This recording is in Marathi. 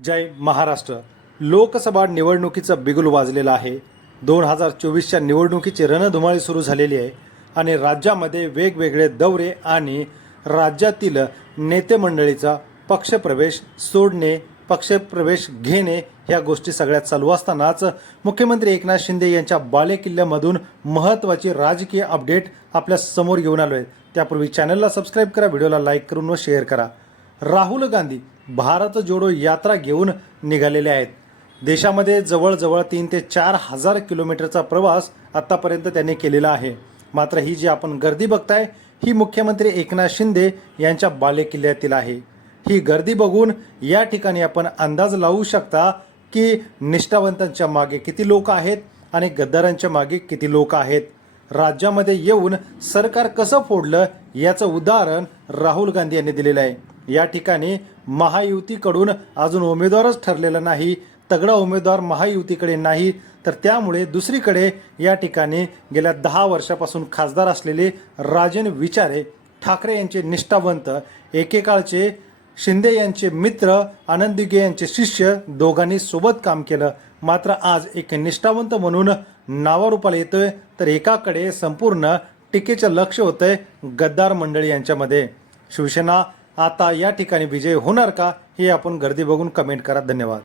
जय महाराष्ट्र. लोकसभा निवडणुकीचं बिगुल वाजलेलं आहे. दोन हजार चोवीसच्या निवडणुकीची रणधुमाळी सुरू झालेली आहे आणि राज्यामध्ये वेगवेगळे दौरे आणि राज्यातील नेते मंडळीचा पक्षप्रवेश सोडणे पक्षप्रवेश घेणे ह्या गोष्टी सगळ्यात चालू असतानाच मुख्यमंत्री एकनाथ शिंदे यांच्या बालेकिल्ल्यामधून महत्त्वाची राजकीय अपडेट आपल्यासमोर घेऊन आलो आहे त्यापूर्वी चॅनलला सबस्क्राईब करा व्हिडिओला लाईक करून व शेअर करा. राहुल गांधी भारत जोडो यात्रा घेऊन निघालेले आहेत. देशामध्ये जवळजवळ तीन ते चार हजार किलोमीटरचा प्रवास आत्तापर्यंत त्यांनी केलेला आहे. मात्र ही जी आपण गर्दी बघताय ही मुख्यमंत्री एकनाथ शिंदे यांच्या बालेकिल्ल्यातील आहे. ही गर्दी बघून या ठिकाणी आपण अंदाज लावू शकता की निष्ठावंतांच्या मागे किती लोक आहेत आणि गद्दारांच्या मागे किती लोक आहेत. राज्यामध्ये येऊन सरकार कसं फोडलं याचं उदाहरण राहुल गांधी यांनी दिलेलं आहे. या ठिकाणी महायुतीकडून अजून उमेदवारच ठरलेला नाही तगडा उमेदवार महायुतीकडे नाही तर त्यामुळे दुसरीकडे या ठिकाणी गेल्या दहा वर्षापासून खासदार असलेले राजन विचारे ठाकरे यांचे निष्ठावंत एकेकाळचे शिंदे यांचे मित्र आनंद दिघे यांचे शिष्य दोघांनी सोबत काम केलं. मात्र आज एक निष्ठावंत म्हणून नावारूपाला येतोय तर एकाकडे संपूर्ण टीकेचं लक्ष होतंय गद्दार मंडळी यांच्यामध्ये. शिवसेना आता या ठिकाणी विजय होणार का हे आपण गर्दी बघून कमेंट करा. धन्यवाद.